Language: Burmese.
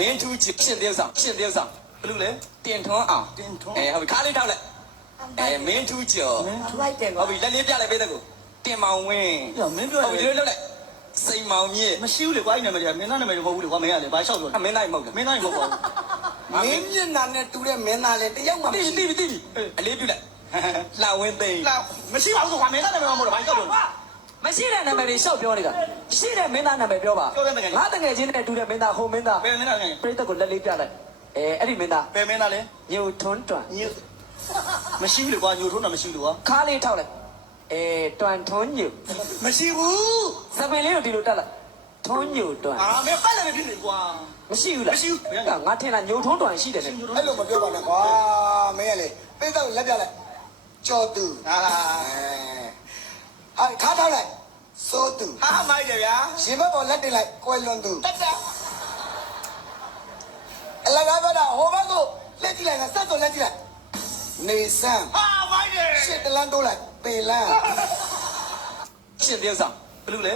မင်းထူးချစ်ရှင်းသေးဆောင်ရှင်းသေးဆောင်ဘလူလေတင်ထွန်းအောင်တင်ထွန်းဟုတ်ပြီခါလေးထောက်လိုက်မင်းထူးကျော်လိုက်တယ် ဟုတ်ပြီလက်လေးပြလိုက်ပေးတဲ့ကိုတင်မောင်ဝင်းမင်းပြောဟုတ်ပြီဒီလိုလုပ်လိုက်စိန်မောင်မြင့်မရှိဘူးလေကွာအဲ့နာမည်ကမင်းသားနာမည်မဟုတ်ဘူးလေကွာမင်းကလေဘာလျှောက်ပြောမင်းသားမဟုတ်ဘူးမင်းသားမဟုတ်ပါဘူးမင်းမျက်နှာနဲ့တူတဲ့မင်းသားလေတယောက်မှတိအလေးပြုလိုက်လှဝင်းသိန်းမရှိပါဘူးကွာမင်းသားနာမည်မဟုတ်ဘူးဘာလျှောက်ပြောမရှိတဲ့နာမည်တွေရှောက်ပြောနေတာရှိတဲ့မင်းသားနာမည်ပြောပါငါတကယ်ချင်းနဲ့တူတဲ့မင်းသားဟိုမင်းသား ဘယ်မင်းသားလဲပြိတ္တကိုလက်လေးပြလိုက်အဲ့ဒီမင်းသားဘယ်မင်းသားလဲညိုထွန်းတွန်ညိုမရှိဘူးလေကွာညိုထွန်းတာမရှိဘူးကွာခါလေးထောက်လိုက်တွန်ထွန်းညိုမရှိဘူးစပင်လေးကိုဒီလိုတက်လိုက်ထွန်းညိုတွန်မင်းပတ်လည်းမဖြစ်နေကွာမရှိဘူးလားမရှိဘူးငါထင်တာညိုထွန်းတွန်ရှိတယ်လေအဲ့လိုမပြောပါနဲ့ကွာမင်းကလေပိတ်တော့လက်ပြလိုက်ကြော်သူဟာခါထားလိုက်စိုးသူဟာမိုက်တယ်ဗျာရှင်ဘက်ပေါ်လက်တင်လိုက်ကွယ်လွန်သူတက်တက်အလကားတော့ဟိုဘက်ကိုလက်ကြည့်လိုက်ဆက်ဆိုလက်ကြည့်လိုက်နေဆန်းဟာမိုက်တယ်ရှစ်တလန်းတိုးလိုက်ပေလန်းရှင်းသေးဆောင်ဘလူလေ